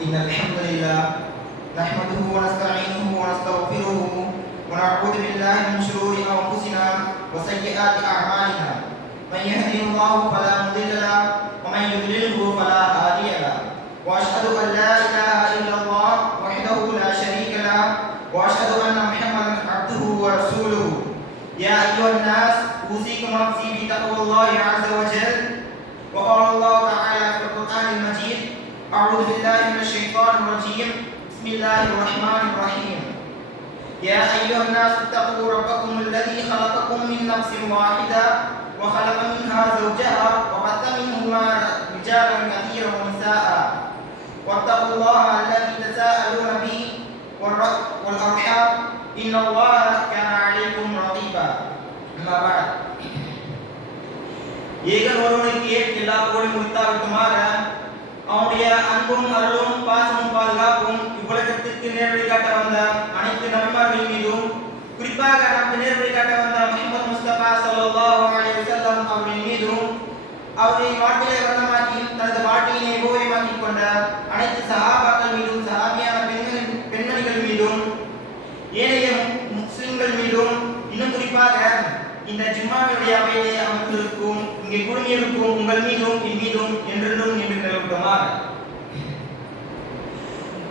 إن الحمد لله نحمده ونستعينه ونستغفره ونعوذ بالله من شرور أنفسنا وسيئات أعمالنا. من يهده الله فلا مضل له ومن يضلله فلا هادي له. وأشهد أن لا إله إلا الله وحده لا شريك له وأشهد أن محمدا عبده ورسوله. يا أيها الناس أوصيكم نفسي بتقوى الله عز وجل. وقال الله تعالى في القرآن المجيد أعوذ بالله الرجيم بسم الله الرحمن الرحيم يا أيها الناس اتقوا ربكم الذي خلقكم من نفس واحدة وخلق منها زوجها وبث منهما رجالا كثيرا ونساء واتقوا الله الذي تساءلون به والر- والأرحام إن الله كان عليكم رقيبا أما بعد ஏகன் ஒருவனுக்கு எல்லா புகழும் உரித்தாகட்டுமாக அவனுடைய அன்பும் அருளும் பாசமும் பாதுகாப்பும் இவ்வுலகத்திற்கு நேர்வழி காட்ட வந்த அனைத்து நண்பர்கள் மீதும். குறிப்பாக நமக்கு நேர்வழி காட்ட வந்த முகமது முஸ்தபா சல்லாஹ் அலைஹி வஸல்லம் அவர்களின் மீதும். அவரை வாழ்க்கையை வண்ணமாக்கி தனது வாழ்க்கையினை உபயோகமாக்கி கொண்ட அனைத்து சஹாபாக்கள் மீதும் சஹாபியான பெண்கள் பெண்மணிகள் மீதும் ஏனைய மு- முஸ்லிம்கள் மீதும் இன்னும் குறிப்பாக இந்த ஜும்மாவினுடைய அவையிலே அமர்ந்திருக்கும் இங்கே குழுமியிருக்கும் உங்கள் மீதும் என் மீதும் என்றென்றும் நின்று நிலவட்டுமாக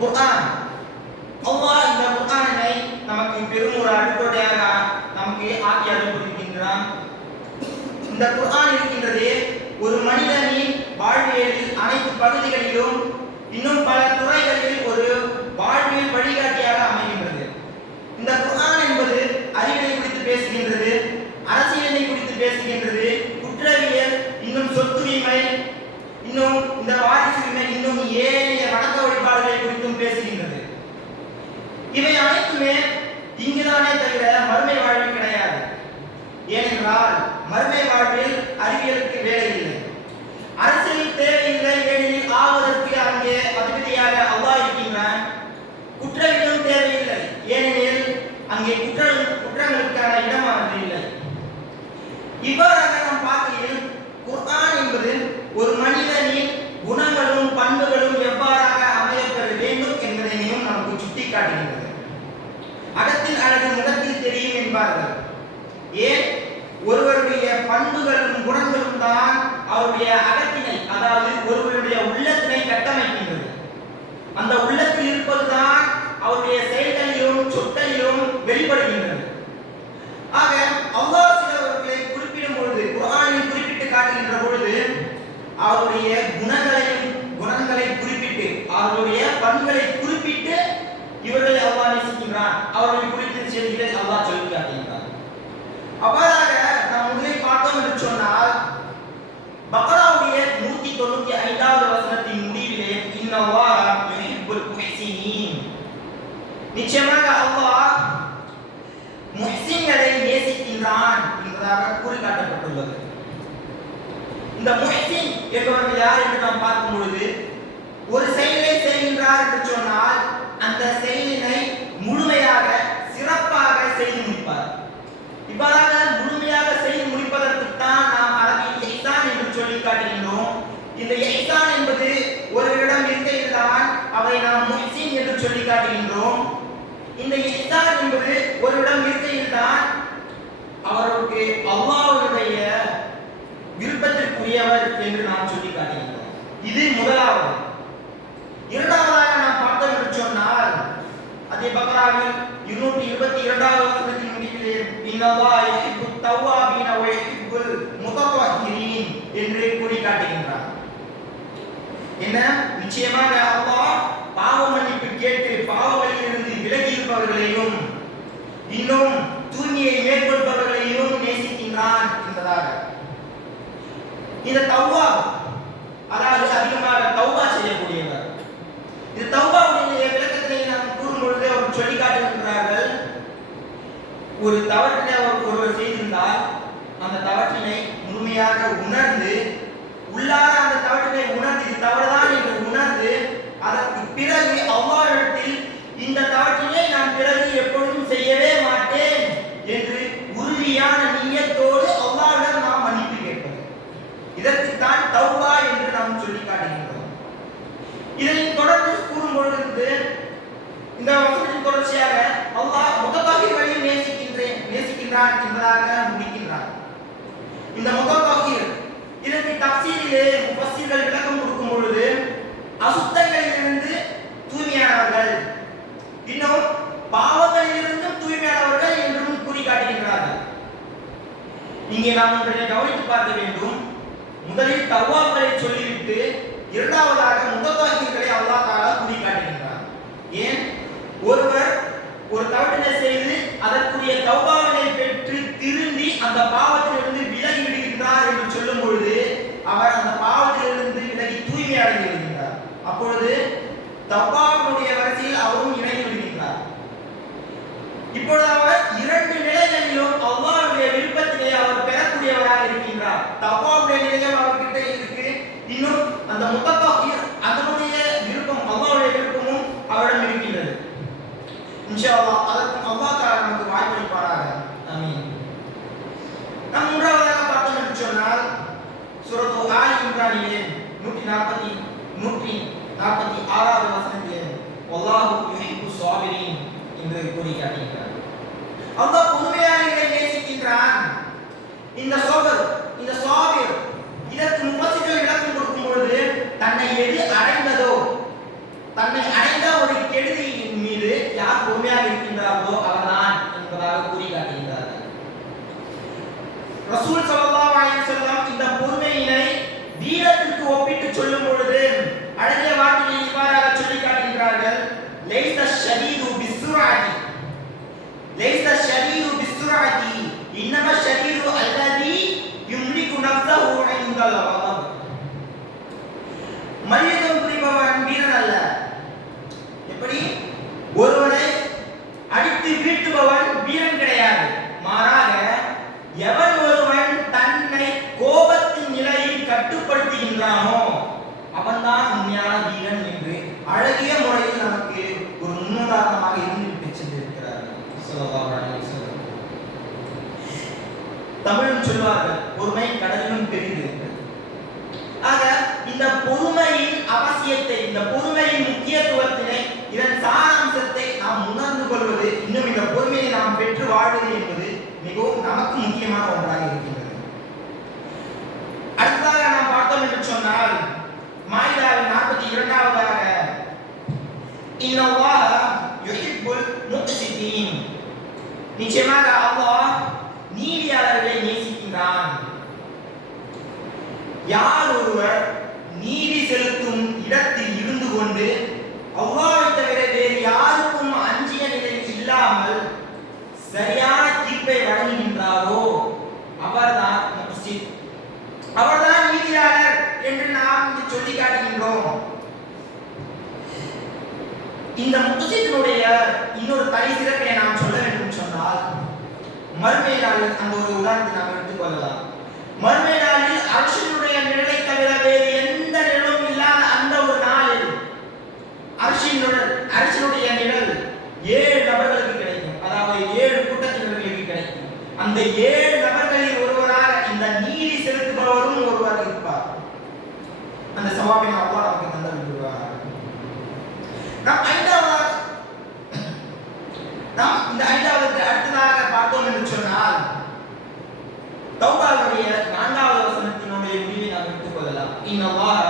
குர்ஆன் அல்லாஹ் இந்த குர்ஆனை நமக்கு பெரும் ஒரு அடிப்படையாக நமக்கு ஆக்கி அருள்படுகின்றான் இந்த குர்ஆன் இருக்கின்றது ஒரு மனிதனின் வாழ்வியலில் அனைத்து பகுதிகளிலும் இன்னும் பல துறை ஒரு வாழ்வியல் வழிகாட்டியாக அமைகின்றது இந்த குர்ஆன் என்பது அறிவியலை குறித்து பேசுகின்றது அரசியலை குறித்து பேசுகின்றது குற்றவியல் இன்னும் சொத்துரிமை இன்னும் இந்த வாரிசுரிமை இன்னும் ஏனைய வணக்க வழிபாடுகளை குறித்தும் பேசுகின்றது இவை அனைத்துமே இங்குதானே தவிர மறுமை வாழ்வில் கிடையாது. ஏனென்றால் மறுமை வாழ்வில் அறிவியலுக்கு வேலை இல்லை. அரசியல் தேவையில்லை ஏனெனில் ஆவதற்கு அங்கே அதிபதியாக அவ்வா இருக்கின்றான் குற்றவியலும் தேவையில்லை. ஏனெனில் அங்கே குற்ற குற்றங்களுக்கான இடமானது இல்லை. இவ்வாறாக நாம் பார்க்கையில் குர்ஆன் என்பது ஒரு மனிதனின் குணங்களும் பண்புகளும் எவ்வாறாக அமையப்பெற வேண்டும் என்பதனையும் நமக்கு சுட்டிக்காட்டுகின்றது அகத்தில் அழகு முகத்தில் தெரியும் என்பார்கள் ஏன் ஒருவருடைய பண்புகளும் குணங்களும் தான் அவருடைய அகத்தினை அதாவது ஒருவருடைய உள்ளத்தினை கட்டமைக்கின்றது. அந்த உள்ளத்தில் இருப்பதுதான் அவருடைய செயல்களிலும் சொற்களிலும் வெளிப்படுகின்றது. ஆக அல்லாஹ் சிலவர்களை குறிப்பிடும் பொழுது குரானில் குறிப்பிட்டு காட்டுகின்ற பொழுது அவருடைய குணங்களையும் குணங்களை குறிப்பிட்டு அவருடைய பண்புகளை குறிப்பிட்டு இவர்களை அல்லாஹ் நேசிக்கின்றான். அவர்களை குறித்து செய்திகளை அல்லாஹ் சொல்லி காட்டுகின்றான். அவ்வாறு நாம் முதலில் பார்த்தோம் என்று சொன்னால் பக்ராவுடைய நூத்தி தொண்ணூத்தி ஐந்தாவது வசனத்தின் முடிவிலே இன்னல்லாஹ் யுஹிப்புல் நிச்சயமாக அல்லாஹ் முஹ்சின்களை நேசிக்கின்றான் என்பதாக குறிக்காட்டப்பட்டுள்ளது இந்த முஹ்சின் என்பவர்கள் யார் என்று நாம் பார்க்கும் பொழுது ஒரு செயலை செய்கின்றார் என்று சொன்னால் அந்த செயலினை முழுமையாக சிறப்பாக செய்து முடிப்பார். இவ்வாறாக முழுமையாக செய்து முடிப்பதற்கு தான் நாம் அரபில் இஹ்சான் என்று சொல்லி காட்டுகின்றோம் இந்த இஹ்சான் என்பது ஒருவரிடம் இருக்கையில்தான் அவரை நாம் முஹ்சின் என்று சொல்லி காட்டுகின்றோம். இந்த இஹ்சான் என்பது ஒருவரிடம் இருக்கையில்தான் அவருக்கு அல்லாஹ்வுடைய விருப்பத்திற்குரியவர் என்று நாம் சொல்லி காட்டுகின்றோம். இது முதலாவது. இரண்டாவதாக நாம் பார்த்தோம் என்று சொன்னால் அதே பக்ராவில் இருநூற்றி இருபத்தி இரண்டாவது வசனத்தின் முடிவிலே இன்னல்லாஹ் யுஹிப்பு தவ்வாபீன வ யுஹிப்புல் என்று கூறி காட்டுகின்றார். என்ன? நிச்சயமாக அல்லாஹ் பாவ மன்னிப்பு கேட்டு பாவ வழியிலிருந்து விலகி இருப்பவர்களையும் இன்னும் தூய்மையை மேற்கொள்பவர்களையும் நேசிக்கின்றான் என்பதாக. இந்த தௌவா. அதாவது அதிகமாக தௌவா செய்யக்கூடியவர். இது தௌவாவுடைய விளக்கத்தினை நாம் கூறும் பொழுது அவர் சொல்லி காட்டுகின்றார்கள் ஒரு தவற்றினை அவர் ஒருவர் செய்திருந்தால் அந்த தவற்றினை முழுமையாக உணர்ந்து உள்ளார அந்த தவற்றினை உணர்ந்து இது தவறுதான் தௌபா என்று நாம் சொல்லி காட்டுகின்றோம். இதில் தொடர்ந்து கூறும் பொழுது இந்த வசனத்தின் தொடர்ச்சியாக அல்லாஹ் முகத்தொகைகளை நேசிக்கின்றேன் நேசிக்கின்றான் என்பதாக முடிக்கின்றார். இந்த முகத்தொகை இதற்கு தப்சீரிலே முபஸ்ஸீர்கள் விளக்கம் கொடுக்கும் பொழுது அசுத்தங்களிலிருந்து தூய்மையானவர்கள் இன்னும் பாவங்களிலிருந்து தூய்மையானவர்கள் என்றும் கூறி காட்டுகின்றார்கள். இங்கே நாம் ஒன்றை கவனித்து பார்க்க வேண்டும். முதலில் தவ்வாக்களை சொல்லிவிட்டு இரண்டாவதாக முதத்தாகிகளை அல்லாஹ் தாலா குறி காட்டுகின்றார் ஏன்? ஒருவர் ஒரு தவறினை செய்து அதற்குரிய தௌபாவினை பெற்று திருந்தி அந்த பாவத்திலிருந்து விலகி விடுகின்றார் என்று சொல்லும் பொழுது அவர் அந்த பாவத்திலிருந்து விலகி தூய்மை அடைந்து விடுகின்றார். அப்பொழுது தௌபாவினுடைய வரிசையில் அவரும் இணைந்து விடுகின்றார். இப்பொழுது அவர் இரண்டு நிலைகளிலும் அல்லாஹ்வுடைய விருப்பத்திலே அவர் பெறக்கூடியவராக இருக்கின்றார். தவா இன்ஷா அதற்கு அல்லாஹ் நமக்கு வாய்ப்பளிப்பாராக? ஆமீன். நம் மூன்றாவதாக பார்த்தோம் என்று சொன்னால் சுரத்து ஆலி இம்ரானிலே நூற்றி நாற்பத்தி நூற்றி நாற்பத்தி ஆறாவது வசனத்திலே அல்லாஹு யுஹிப்பு ஸாபிரீன் என்று கூறி காட்டுகிறார் அல்லாஹ் பொறுமையாளிகளை நேசிக்கின்றான். இந்த சோபர் இந்த சாபிர் இதற்கு முப்பத்தி விளக்கம் கொடுக்கும் பொழுது தன்னை எது அடைந்ததோ தன்னை அடை ஒரு கெடுதியின் மீது யார் பொறுமையாக இருக்கின்றார்களோ அவர்தான் என்பதாக கூறி காட்டுகின்றார்கள் ரசூல் ஸல்லல்லாஹு அலைஹி வஸல்லம் இந்த பொறுமையினை வீரத்திற்கு ஒப்பிட்டு சொல்லும் பொழுது அழகிய வார்த்தையை இவ்வாறாக சொல்லி காட்டுகின்றார்கள் லைஸ ஷதீது பிஸ்ஸுராதி லைஸ ஷதீது பிஸ்ஸுராதி இன்னம ஷதீது அல்லதி யும்லிகு நஃப்ஸஹு இன்தல் கதப் மல்யுத்தம் புரிபவன் வீரன் அல்ல எப்படி ஒருவனை அடித்து வீழ்த்துபவன் வீரன் கிடையாது மாறாக எவன் ஒருவன் தன்னை கோபத்தின் நிலையில் கட்டுப்படுத்துகின்றானோ அவன்தான் உண்மையான வீரன் என்று அழகிய முறையில் நமக்கு ஒரு முன்னுதாரணமாக இருந்து சென்றிருக்கிறார் ஸல்லல்லாஹு அலைஹி வஸல்லம். தமிழும் சொல்வார்கள் பொறுமை கடலிலும் பெரிது என்று. ஆக இந்த பொறுமையின் அவசியத்தை இந்த பொறுமையின் முக்கியத்துவத்தினை இதன் சாராம்சத்தை நாம் உணர்ந்து கொள்வது இன்னும் இந்த பொறுமையை நாம் பெற்று வாழ்வது என்பது மிகவும் நமக்கு முக்கியமான ஒன்றாக இருக்கின்றது அடுத்ததாக நாம் பார்த்தோம் என்று சொன்னால் மாயிதாவின் நாற்பத்தி இரண்டாவதாக இன்னல்லாஹ யுஹிப்புல் முக்ஸிதீன் நிச்சயமாக அல்லாஹ் நீதியாளர்களை நேசிக்கிறான் யார் ஒருவர் நீதி செலுத்தும் இடத்தில் இருந்து கொண்டு அவ்வாறு தவிர வேறு யாருக்கும் அஞ்சிய நிலையில் இல்லாமல் சரியான தீர்ப்பை வழங்குகின்றாரோ அவர்தான் முக்ஸித் அவர்தான் நீதியாளர் என்று நாம் இங்கு சொல்லி காட்டுகின்றோம். இந்த முக்ஸித்தினுடைய இன்னொரு தனி சிறப்பை நாம் சொல்ல மறுமை நாளில் அந்த ஒரு உதாரணத்தை நாம் எடுத்துக்கொள்ளலாம் மறுமை நாளில் அரசினுடைய நிழலை தவிர வேறு எந்த நிழலும் இல்லாத அந்த ஒரு நாளில் அரசினுடன் அரசினுடைய நிழல் ஏழு நபர்களுக்கு கிடைக்கும். அதாவது ஏழு கூட்டத்தினர்களுக்கு கிடைக்கும். அந்த ஏழு நபர்களில் ஒருவராக இந்த நீதி செலுத்துபவரும் ஒருவர் இருப்பார். அந்த சவாபின் அப்பா நமக்கு தந்து விடுவார் நாம் ஐந்தாவது நாம் இந்த ஐந்தாவது பார்த்தோம் என்று சொன்னால் தௌபாவுடைய நான்காவது வசனத்தினுடைய முடிவை நாம் எடுத்துக்கொள்ளலாம் இன்னல்லாஹ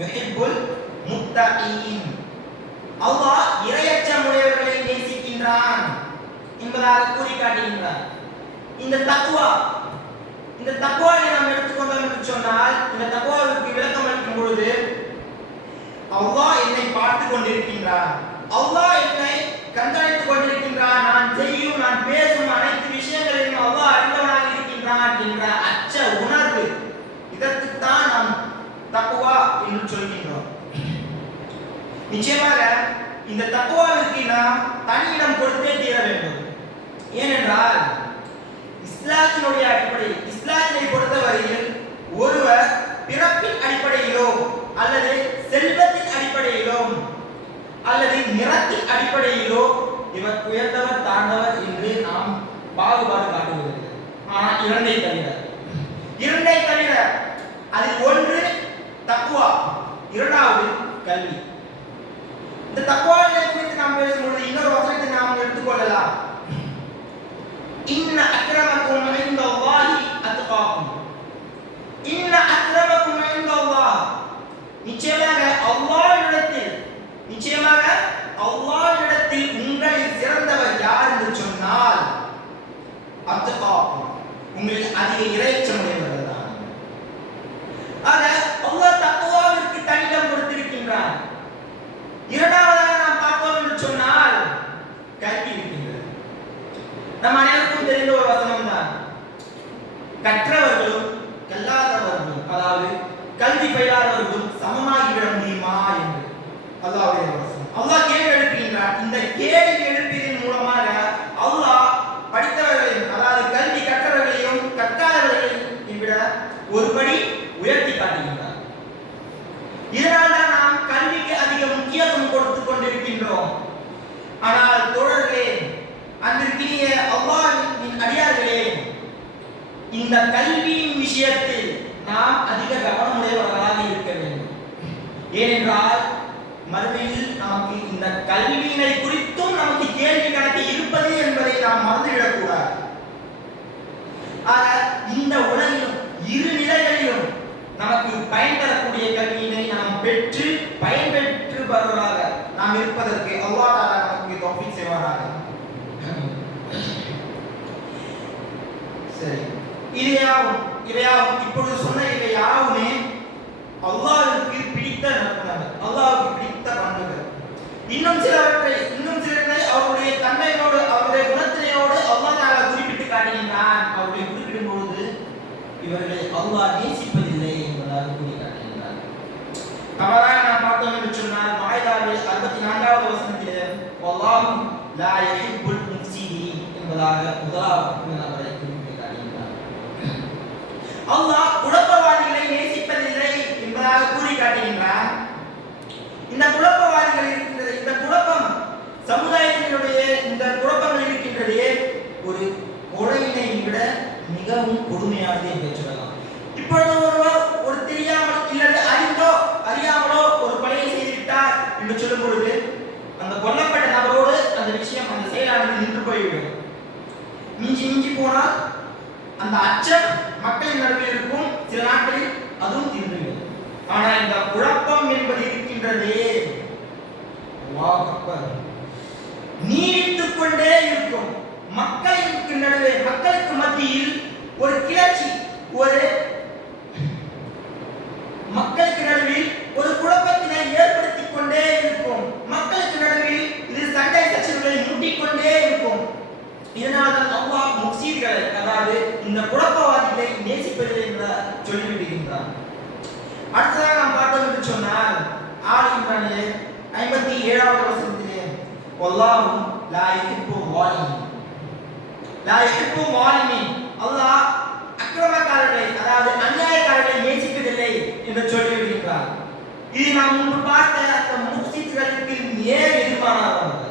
யுஹிப்புல் முத்தகீன் அல்லாஹ் இரையச்சமுடையவர்களை நேசிக்கின்றான் என்பதாக கூறி காட்டுகின்றார் இந்த தக்குவா இந்த தக்குவாவை நாம் எடுத்துக்கொண்டோம் என்று சொன்னால் இந்த தக்குவாவுக்கு விளக்கம் அளிக்கும் பொழுது அல்லாஹ் என்னை பார்த்து கொண்டிருக்கின்றார் அல்லாஹ் என்னை கண்காணி கொண்டிருக்கின்றான் நான் செய்யும் நான் பேசும் அனைத்து விஷயங்களிலும் அல்லாஹ் அறிந்தவனாக இருக்கின்றான் என்ற அச்ச உணர்வு இதற்குத்தான் நாம் அப்படின்னு சொல்கின்றோம் நிச்சயமாக இந்த தக்குவாவிற்கு நாம் தனியிடம் கொடுத்தே தீர வேண்டும். ஏனென்றால் இஸ்லாத்தினுடைய அடிப்படை இஸ்லாத்தினை பொறுத்தவரையில் ஒருவர் பிறப்பின் அடிப்படையிலோ அல்லது செல்வத்தின் அடிப்படையிலோ அல்லது நிறத்தின் அடிப்படையிலோ இவர் உயர்ந்தவர் தாழ்ந்தவர் என்று நாம் பாகுபாடு காட்டுவதில்லை. ஆனால் இரண்டை தவிர இரண்டை தவிர அதில் ஒன்று தக்குவா. இரண்டாவது கல்வி. இந்த தக்குவா நிலை குறித்து நாம் பேசும்பொழுது இன்னொரு வசனத்தை நாம் எடுத்துக்கொள்ளலாம். இன்ன அக்ரமக்கும் வாஹி அத்துவாக்கும் இன்ன அக்ரமக்கும் வா நிச்சயமாக அல்லாஹ்விடத்தில் நிச்சயமாக அல்லாஹ்விடத்தில் உங்களில் சிறந்தவர் யார் என்று சொன்னால் அத்துவாக்கும் உங்களுக்கு அதிக இறைச்சமுடையவர்கள் தான் ஆக அல்லாஹ் தக்குவாவிற்கு தனிடம் கொடுத்திருக்கின்றான் இரண்டாவதாக நாம் பார்த்தோம் என்று சொன்னால் கல்வி இருக்கின்றது. நம் அனைவருக்கும் தெரிந்த ஒரு வசனம் தான் கற்றவர் கல்லாதவர்களும் அதாவது கல்வி பயிலாதவர்களும் சமமாகிவிட முடியுமா என்று அல்லாஹ்வுடைய வசனம் அல்லாஹ் கேள்வி எழுப்புகின்றான் இந்த கேள்வி எழுப்பியதன் மூலமாக அல்லாஹ் படித்தவர்களையும் அதாவது கல்வி கற்றவர்களையும் கற்காதவர்களையும் விட ஒருபடி உயர்த்தி காட்டுகின்றார் இதனால் தான் நாம் கல்விக்கு அதிக முக்கியத்துவம் கொடுத்து கொண்டிருக்கின்றோம் ஆனால் தோழர்களே அன்றிருக்கிய அல்லாஹ்வின் அடியார்களே இந்த கல்வியின் விஷயத்தில் நாம் அதிக கவனமுடையவர்களாக இருக்க வேண்டும் ஏனென்றால் மறுமையில் நமக்கு இந்த கல்வியினை குறித்தும் நமக்கு கேள்வி கணக்கு இருப்பது என்பதை நாம் மறந்துவிடக்கூடாது ஆக இந்த உலகிலும் இரு நிலைகளிலும் நமக்கு பயன் தரக்கூடிய கல்வியினை நாம் பெற்று பயன்பெற்று வருவதாக நாம் இருப்பதற்கு அல்லாஹ் தஆலா நமக்கு தௌஃபீக் சரி. இவையாவும் இவையாவும் இப்பொழுது சொன்ன இவை யாவுமே அல்லாவுக்கு பிடித்த நற்குணங்கள் அல்லாஹ்வுக்கு பிடித்த பண்புகள். இன்னும் சிலவற்றை இன்னும் சிலவற்றை அவருடைய தன்மையோடு அவருடைய குணத்தினையோடு அல்லாஹ் தஆலா குறிப்பிட்டு காட்டுகின்றான். அவருடைய குறிப்பிடும் பொழுது இவர்களை அல்லாஹ் நேசிப்பதில்லை என்பதாக கூறி காட்டுகின்றார். தவறான நாம் பார்த்தோம் என்று சொன்னால் மாய்தாவில் அறுபத்தி நான்காவது வசனத்திலே வல்லாஹு லா யுஹிப்புல் முஃப்ஸிதீன் என்பதாக முதலாவது நபரை அல்லாஹ் குழப்பவாதிகளை நேசிப்பதில்லை என்பதாக கூறி காட்டுகின்றார் இந்த குழப்பவாதிகள் இருக்கின்றது இந்த குழப்பம் சமுதாயத்தினுடைய இந்த குழப்பங்கள் இருக்கின்றதே ஒரு கொலையினை விட மிகவும் கொடுமையானது என்று சொல்லலாம். இப்பொழுது ஒருவர் ஒரு தெரியாமல் இல்லது அறிந்தோ அறியாமலோ ஒரு கொலையை செய்துவிட்டார் என்று சொல்லும் பொழுது அந்த கொல்லப்பட்ட நபரோடு அந்த விஷயம் நின்று போய்விடும். மிஞ்சி மிஞ்சி போனால் அந்த அச்சம் மக்களின் நடுவில் இருக்கும். சில நாட்களில் அதுவும் தீர்ந்துவிடும். ஆனால் இந்த குழப்பம் என்பது இருக்கின்றதே. நீடித்துக் கொண்டே இருக்கும். மக்களுக்கு நடுவே மக்களுக்கு மத்தியில் ஒரு கிளர்ச்சி ஒரு மக்களுக்கு நடுவில் ஒரு குழப்பம் ஏற்படுத்திக் கொண்டே இருக்கும் மக்களுக்கு நடுவில் இது சண்டை சச்சரவுகளை மூட்டிக்கொண்டே இருக்கும் இதனால்தான் அல்லாஹ் முஃப்சீர்களை அதாவது இந்த குழப்பவாதிகளை நேசிப்பது என்று சொல்லிவிடுகின்றார் அடுத்ததாக நாம் பார்த்தோம் என்று சொன்னால் ஆள் இம்ரானிலே ஐம்பத்தி ஏழாவது வருஷத்திலே வல்லாஹு லா யுஹிப்பு வாலிமின் லா யுஹிப்பு வாலிமின் அல்லாஹ் அக்கிரமக்காரர்களை அதாவது அநியாயக்காரர்களை நேசிப்பதில்லை என்று சொல்லிவிடுகின்றார் இது நாம் முன்பு பார்த்த அந்த முஃப்சித்களுக்கு நேர் எதிர்மாறானவர்கள்.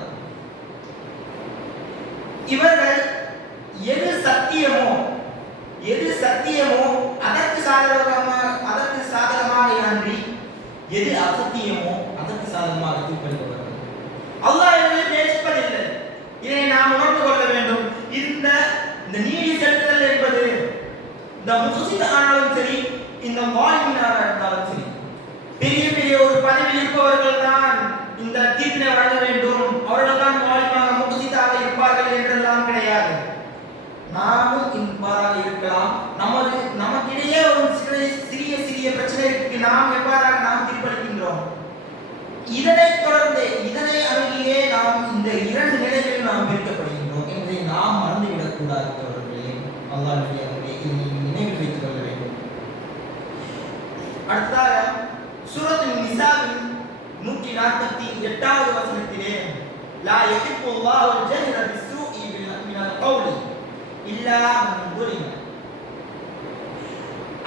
இவர்கள் எது சத்தியமோ எது சத்தியமோ அதற்கு சாதகமாக அதற்கு சாதகமாக அன்றி எது அசத்தியமோ அதற்கு சாதகமாக தீர்ப்பளிப்பவர்கள் அல்லாஹ் இவர்களை பேசுவதில்லை இதை நாம் உணர்ந்து கொள்ள வேண்டும். இந்த இந்த நீதி செலுத்துதல் என்பது இந்த முஸ்லிம் ஆனாலும் சரி இந்த வாலிமினாக இருந்தாலும் சரி பெரிய பெரிய ஒரு பதவியில் இருப்பவர்கள் தான் இந்த தீர்ப்பினை வழங்க வேண்டும். அவர்கள் தான் வாலிமாக நாம் எவ்வாறாக நாம் தீர்ப்பளிக்கின்றோம் இதனை தொடர்ந்து இதனை அணுகியே நாம் இந்த இரண்டு நிலைகளில் நாம் பிரிக்கப்படுகின்றோம் என்பதை நாம் மறந்துவிடக் கூடாது அவர்களே அல்லாஹ்வுடைய அவருடைய நினைவில் வைத்துக் கொள்ள வேண்டும் அடுத்ததாக சூரத்து நிசாவின் நூற்றி நாற்பத்தி எட்டாவது வசனத்திலே லா யஹிப்பு அல்லாஹு ஜஹர பிஸ்ஸூஇ மினல் கௌலி இல்லா மன் ظلم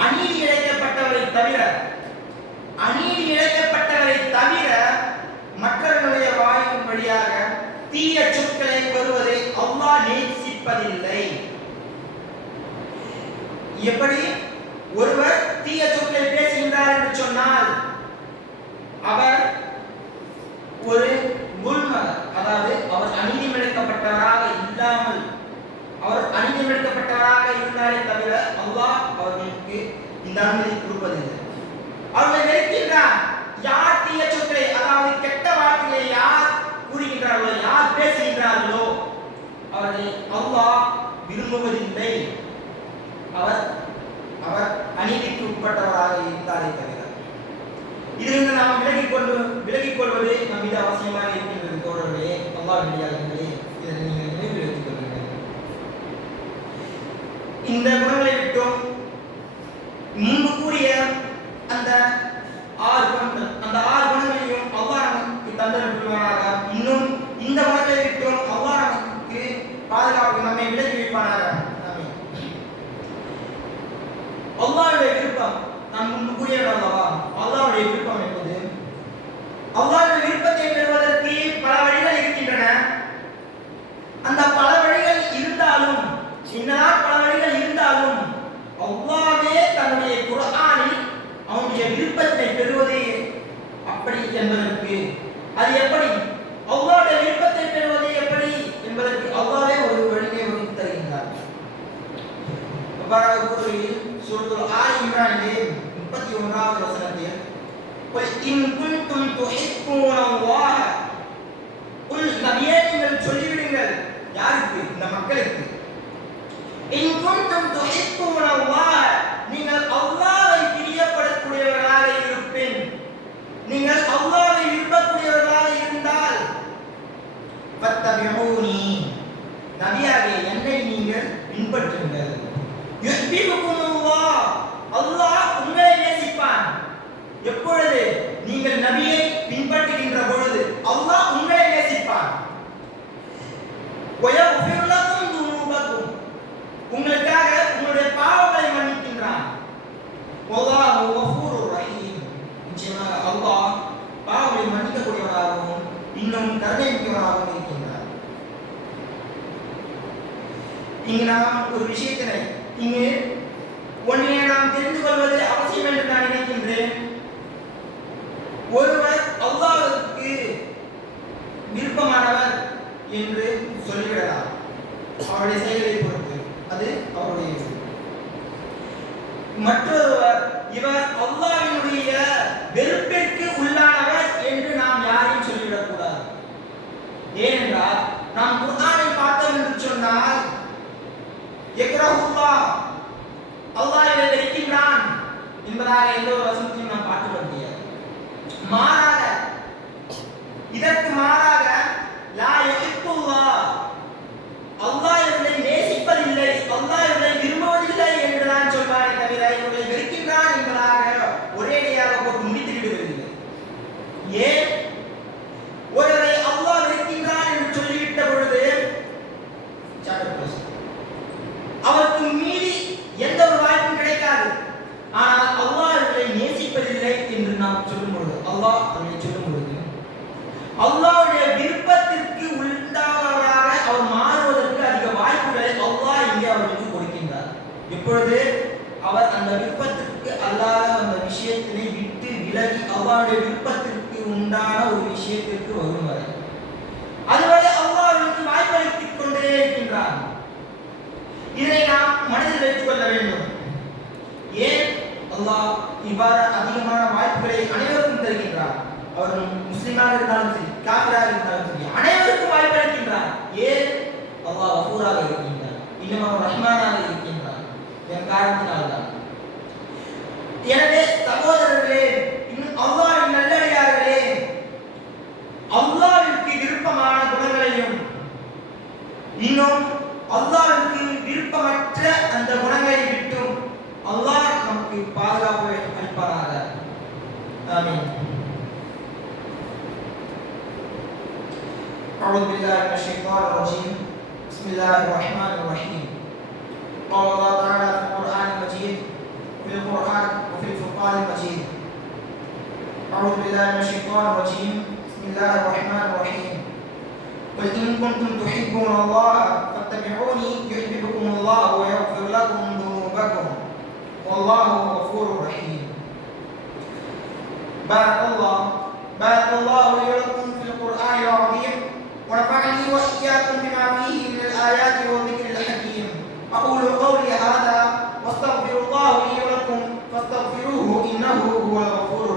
அநீதி இழைக்கப்பட்டவரை தவிர அநீதி இழைக்கப்பட்டவரை தவிர மற்றவர்களுடைய வாயின் வழியாக தீய சொற்களை வருவதை அல்லாஹ் நேசிப்பதில்லை. எப்படி? ஒருவர் தீய சொற்களை பேசுகின்றார் என்று சொன்னால் அவர் ஒரு குல்மர் அதாவது அவர் அநீதி இழைக்கப்பட்டவராக இல்லாமல் அவர் தேர்ந்தெடுக்கப்பட்டவராக இருந்தாரே தவிர அல்லாஹ் அவர்களுக்கு இந்த அனுமதி கொடுப்பதில்லை. அவர்களை வெறுக்கின்றான் யார் தீய சொற்களை அதாவது கெட்ட வார்த்தைகளை யார் கூறுகின்றார்களோ யார் பேசுகின்றார்களோ அவர்களை அல்லாஹ் விரும்புவதில்லை. அவர் அவர் அநீதிக்கு உட்பட்டவராக இருந்தாரே தவிர. இதிலிருந்து நாம் விலகிக் கொண்டு விலகிக் கொள்வது நம் மீது அவசியமாக இருக்கின்றது தோழர்களே அல்லாஹ் வெளியாளர்களே இதை நீங்கள் நினைவில் வைத்துக் கொள்ளுங்கள். இந்த குணங்களை விட்டும் முன்பு கூறிய அந்த ஆறு அந்த ஆறு குணங்களையும் அல்லாஹ் நமக்கு தந்தர புரிவானாக இன்னும் இந்த குணங்களை விட்டும் அல்லாஹ் நமக்கு பாதுகாப்பு நம்மை விலகி வைப்பானாக ஆமென். அல்லாஹ்வுடைய விருப்பம் நான் முன்பு கூறியது அல்லவா அல்லாஹ்வுடைய விருப்பம் என்பது அல்லாஹ்வுடைய விருப்பத்தை பெறுவதற்கு பல வழிகள் இருக்கின்றன அந்த பல வழிகள் இருந்தாலும் என்னதான் பல வழிகள் இருந்தாலும் அல்லாஹ்வே தன்னுடைய குர்ஆனில் அவனுடைய விருப்பத்தை பெறுவது அப்படி என்பதற்கு அது எப்படி அல்லாஹ்வுடைய விருப்பத்தை பெறுவது எப்படி என்பதற்கு அல்லாஹ்வே ஒரு வழியை வகுத்து தருகின்றார் அவ்வாறாக கூறுகையில் சூரத்துல் ஆல் இம்ரானிலே முப்பத்தி ஒன்றாவது வசனத்தில் قل إن كنتم تحبون الله قل நபியே நீங்கள் சொல்லிவிடுங்கள் யாருக்கு இந்த மக்களுக்கு இன் குன்தும் துஹிப்பூன அல்லாஹ் நீங்கள் அல்லாஹ்வை பிரியப்படக்கூடியவர்களாக இருப்பின் நீங்கள் அல்லாஹ்வை விரும்பக்கூடியவர்களாக இருந்தால் ஃபத்தபிஊனி நபியாகிய என்னை நீங்கள் பின்பற்றுங்கள் யுஹிப்புக்குமுல்லாஹ் அல்லாஹ் உங்களை நேசிப்பான் எப்பொழுது நீங்கள் நபியை பின்பற்றுகின்ற பொழுது அல்லாஹ் உங்களை நேசிப்பான். உங்களுக்காக உங்களுடைய பாவங்களை மன்னிக்கின்றான். நிச்சயமாக அல்லாஹ் பாவங்களை மன்னிக்கக்கூடியவராகவும் இன்னும் கருணை மிக்கவராகவும் இருக்கின்றார் இங்கு நாம் ஒரு விஷயத்தினை இங்கு ஒன்றைய நாம் தெரிந்து கொள்வது அவசியம் என்று நான் நினைக்கின்றேன். ஒருவர் அல்லாவிற்கு விருப்பமானவர் என்று சொல்லிவிடலாம். அவருடைய செயலை பொறுத்து. அது அவருடைய மற்றொருவர் இவர் அல்லாவினுடைய வெறுப்பு உள்ளானவர் என்று நாம் யாரையும் சொல்லிவிடக்கூடாது ஏனென்றால் நாம் குர்ஆனை பார்த்தோம் என்று சொன்னால் எக்ரஹுல்லாஹ் அல்லாஹ் இதை வெறுக்கின்றான் என்பதாக எந்த ஒரு வசனத்தையும் நாம் பார்க்க முடியாது மாறாக இதற்கு மாறாக லா யுஹிப்புல்லாஹ் அல்லாஹ் இவர்களை நேசிப்பதில்லை அல்லாஹ் இவர்களை விரும்புவதில்லை என்றுதான் சொல்வாரே தவிர இவர்களை வெறுக்கின்றான் என்பதாக ஒரேடியாக போட்டு முடித்து விடுவதில்லை ஏன் ஒருவரை அல்லாஹ் வெறுக்கின்றான் என்று சொல்லிவிட்ட பொழுது chapter close. அவருக்கு மீறி எந்த ஒரு வாய்ப்பும் கிடைக்காது ஆனால் அல்லாஹ் இவர்களை நேசிப்பதில்லை என்று நாம் சொல்லும் பொழுது அல்லாஹ் அவர்களை சொல்லும் பொழுது அல்லாஹ்வுடைய விருப்பத்திற்கு உண்டானவராக அவர் மாறுவதற்கு அதிக வாய்ப்புகளை அல்லாஹ் இங்கே அவர்களுக்கு கொடுக்கின்றார் இப்பொழுது அவர் அந்த விருப்பத்திற்கு அல்லாத அந்த விஷயத்தினை விட்டு விலகி அவருடைய விருப்பத்திற்கு உண்டான ஒரு விஷயத்திற்கு வரும் வரை. அதுவரை அல்லாஹ் வாய்ப்பளித்துக் கொண்டே இருக்கின்றார் இதனை நாம் மனதில் வைத்துக் கொள்ள வேண்டும். ஏன்? அல்லாஹ் இவ்வாறு அதிகமான வாய்ப்புகளை அனைவருக்கும் தருகின்றார் அவர் முஸ்லிமாக இருந்தாலும் சரி காபிராக இருந்தாலும் சரி அனைவருக்கும் வாய்ப்பளிக்கின்றார் ஏன்? அல்லாஹ் அபூராக இருக்கின்றார் இன்னும் அவர் ரஹ்மானாக இருக்கின்றார் என் காரணத்தினால்தான் எனவே சகோதரர்களே இன்னும் அல்லாஹ்வின் நல்லடியார்களே அல்லாஹ்விற்கு விருப்பமான குணங்களையும் இன்னும் அல்லாஹ்வுக்கு விருப்பமற்ற அந்த குணங்களை விட்டும் அல்லாஹ் நமக்கு பாதுகாப்பு அளிப்பாராக ஆமீன் أعوذ بالله من الشيطان الرجيم بسم الله الرحمن الرحيم قال الله القرآن وفي الفرقان المجيد. أعوذ بالله من الشيطان الرجيم. بسم الله الرحمن الرحيم. قل إن كنتم تحبون الله فاتبعوني يحببكم الله ويغفر لكم ذنوبكم. والله غفور رحيم. بارك الله بارك الله لي ولكم في القرآن العظيم. ونفعني وإياكم بما فيه من الآيات والذكر الحكيم. أقول قولي هذا واستغفر الله لي فاستغفروه إنه هو الغفور